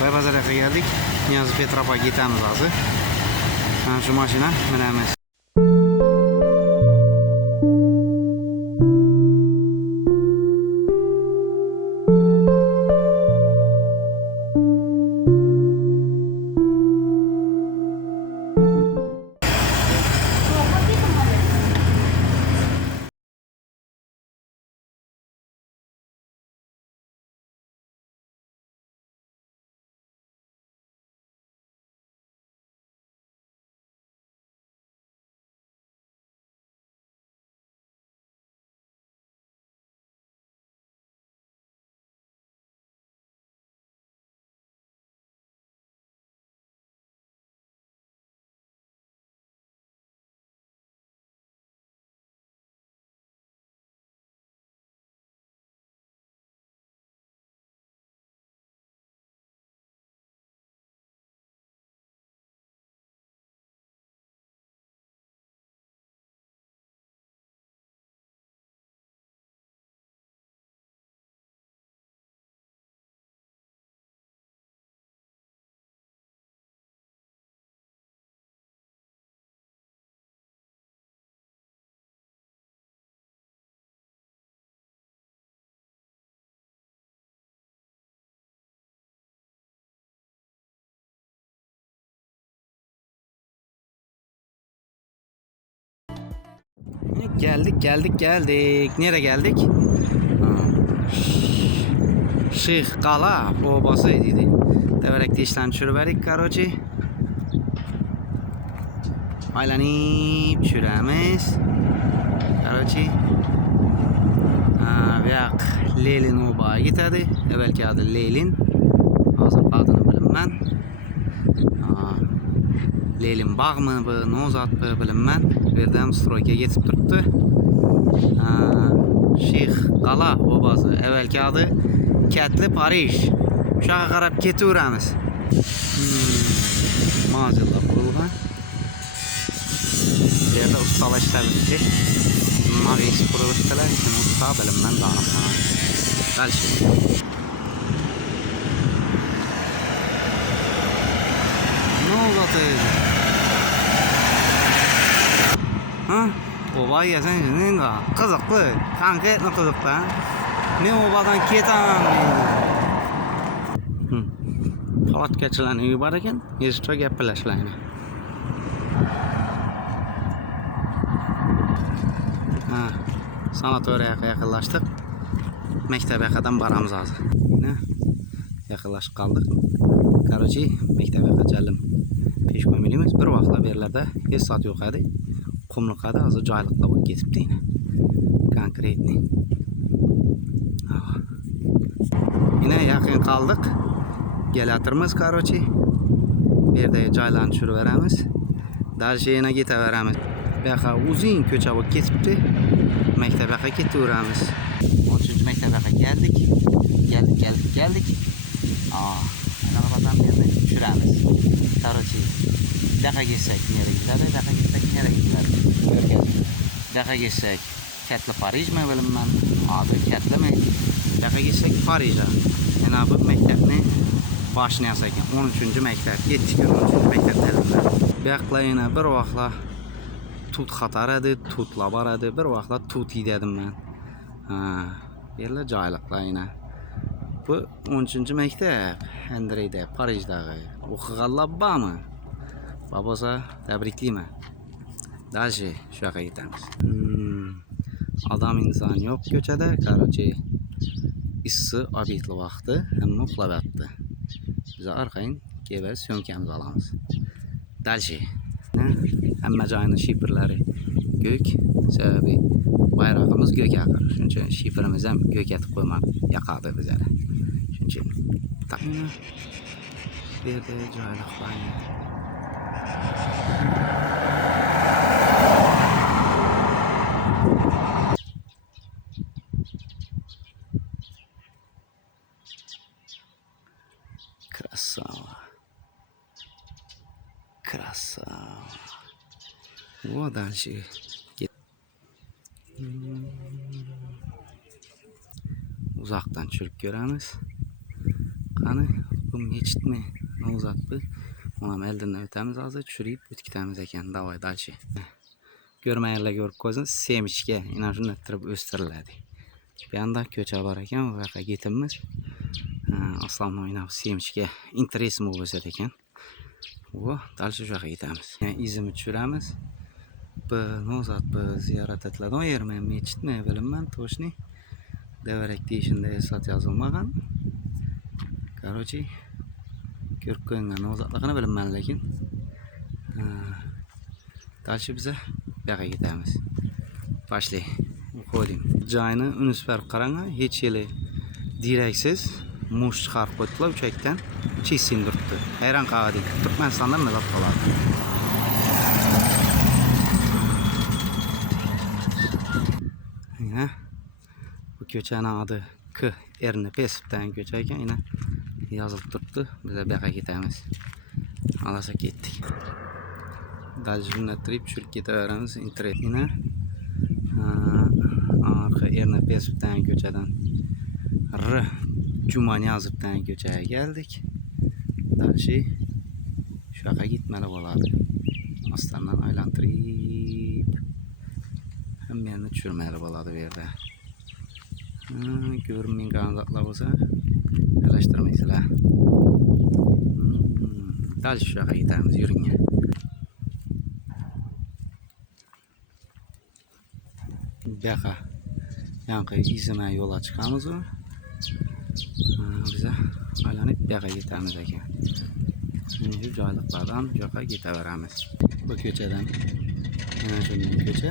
Baypazarga geldik. Niyoz Petrova gitamiz hozir. Mana shu mashina minamiz. Geldik. Nereye geldik? Şeyh Qala obası idi. Deverekte işlerini çürüverik karoci. Aylanıp çüremiz. Karoci. Veyak Leylin obaya gitedi. Evvelki adı Leylin. Hazır adını bilinmem. Leylin bağ mı bu, nozat bu bilinmem. Birden stroyga yetip turibdi. Şeyh Qala obası evvelki adı Ketli Parij. Uşağa qarab ketaveramiz. Maşallah qurilgan. Bu yerda ustalar ishlayapti. Mag'is qurilishdilar, kim usta bilinmam daniqman. Balki. Nozat edi. Oba yesen nega qiziqdi. Konkretni qiziqdi. Men obadan ketaman. Palatkachilarning uyi bor ekan, eshitib gaplashlaydi. Sanatoriyaga yaqinlashdik. Maktab yaqadan boramiz hozir. Yaqinlashib qoldik. Qarochi, maktab yaqachalim. Pesh qo'ymaymiz. Bir vaqtlar berlarda hech soat yo'q edi. Qumliqada hozir joyliqda bo'lib ketibdi. Konkretni. Yine yaqin qoldik. Kelatirmiz qarochi. Bu yerda joylarni tushiraveramiz. Dalshe yana ketaveramiz. Bu yoqqa uzun ko'cha bo'lib ketibdi. Maktabga ketaveramiz. 13-maktabga geldik. Geldik. Arabadan yerda tushiramiz. Qarochi. Daqa kelsak nereye gitadi? Daqa kelsak nereye gitadi? Daqa kelsak Ketli Parijmi bilinmam. Hozir Ketlimi? Daqa kelsak Parijga. Yana bu maktabni boshini yasagan 13-maktab, 13-maktab ta'limlar. Bu yoqlar yana bir vaqtlar tut xatar edi, tutlar bor edi, bir vaqtlar tut yedim men. Yerlar joyliqlar yana. Bu 13-maktab Andreyda, Parijdagi. O'qiganlar bormi? Babasa tabriklayman. Dalshi shu yoqqa ketamiz. Odam inson yo'q ko'chada, qarochi. Issi obetli vaqti, hamma uxlab yotdi. Biz orqayn kelib syomkamizni olamiz. Dalshi. Hamma joyning shifrlari ko'k, sababi bayrog'imiz ko'k aqir. Shuning uchun shifrimiz ham ko'k etib qo'ymab yoqadi bizlar. Shuning uchun bu yerda joyliqlar. Krasava. O dalshi. Uzoqdan tushirib ko'ramiz. Qani, bu bu mechitmi? Nozat bu. Onam elden ötemiz hozir tushirib o'tkitamiz ekan. Davay dalchi. Görməyərlər görüb qoysun, semişkə inan shunday turib o'stiriladi. Bu yanda ko'cha bor ekan, bu yoqqa yetimmiz. Aslan o'ynab semişkə interesim bo'lsa ekan. Bu dalchi shu yoqqa yetamiz. Izimni tushiramiz. Bu Nozat bu ziyorat etiladigan yermi, mechitmi bilmayman, to'shni. Devarak deyishinde esat yozilmagan. Короче, ko'rib qo'yingan Nozatligini bilmayman lekin. Dalchi bize bu yoqqa ketamiz. Başlay. Qo'ydim. Joyni unis farq qarang, hech yili diraksiz mush chiqarib qo'ydilar uchakdan. Chesin turibdi. Hayron qoldik. Turkmanistondan nima qoladi? Bu ko'chaning adı K Ernepesovdan ko'cha ekan, yana yozilib turibdi. Biz bu yoqqa ketamiz. Alasa ketdik. Dalchi jo'nattirib tushirib ketaveramiz. Internetni arka Ernepesovdan ko'chadan R Jumaniyozovdan ko'chaga keldik. Dalchi shu yoqqa gitmali bo'ladi. Ostandan aylantirib hammani tushirmali bo'ladi bu yerda. Ko'rinmagan zotlar bo'lsa aralashtirmaysizlar. Dalchi shu yoqqa ketamiz, yuring. Bu yoqqa yanqa izimga yo'lga chiqamiz. Biza aylanib bu yoqqa ketamiz ekan. Shu joyliqlardan bu yoqqa ketaveramiz. Bu ko'chadan mana shunday ko'cha.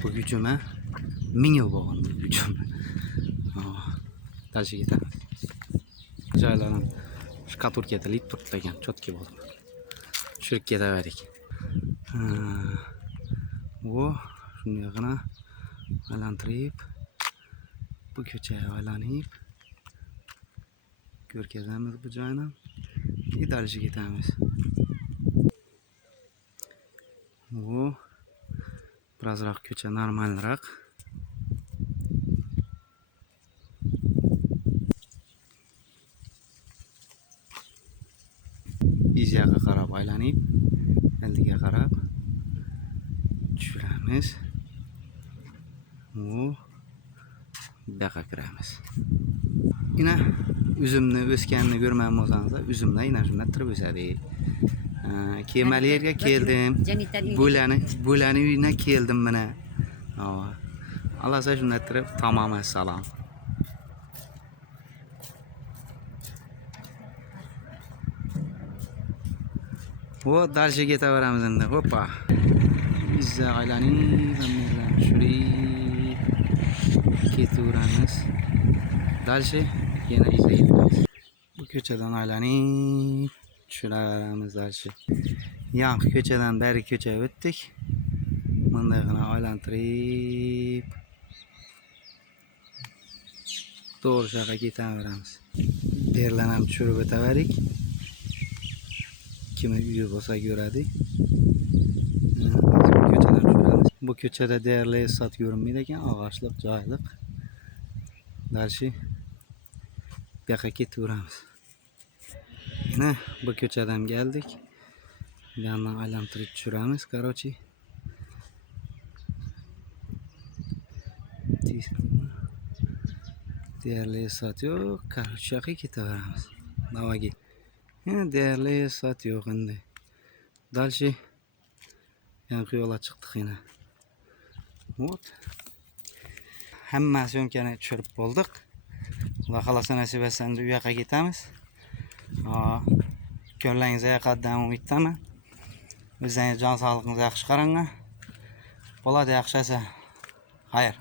Bu hujuma 1000 yil bo'lgan hujum. Dalchi ketamiz. Joylardan shkaturka tilib turibdi ekan, chotki bo'ldi. Tushirib ketaverdik. Bu shundagina aylantirib bu ko'chaga aylanib ko'rkazamiz bu joyni. Dalchi ketamiz. Bu birozroq ko'cha normalroq. Izyaga qarab aylanib, oldiga qarab tushiramiz. Bu yoqqa kiramiz. Yine üzümni o'sganini ko'rmagan bo'lsangiz, üzümlar yana shunday turib o'sadi. Kemali yerga keldim. Bo'lani uyina keldim mana. Alasa shunday turib tamom assalom. Bu dalchi ketaveramiz endi. Hoppa. Bizga aylanib, tushirib ketaveramiz. Dalchi yana izga ketamiz. Bu ko'chadan aylanib tushiraveramiz dalchi. Yangi ko'chadan beri ko'chaga o'tdik. Bundagina aylantirib to'g'ri yoqqa ketaveramiz. Berlan ham tushirib o'taverik. Kimi uyi bo'lsa ko'radi. Bu ko'chada deyarli sot ko'rinmaydi ekan, og'açliq, joyliq. Dalchi bu yoqqa ketaveramiz. Mana bu ko'chadan keldik. Bu yerdan aylantirib tushiramiz, короче. Deyarli sot yo'q, короче yoqqa ketaveramiz. Navaga. Deyarli sot yo'q endi. Dalchi yangi yo'lga chiqdik yana. Вот. Hamma syomkani tushirib bo'ldik. Xudo xolasa nasib etsa u yoqqa ketamiz. Ko'rlaringizga yoqadigan umiddaman. O'zingiz jon sog'ligingizni yaxshi qarang. Bo'ladi yaxshi esa. Xayr.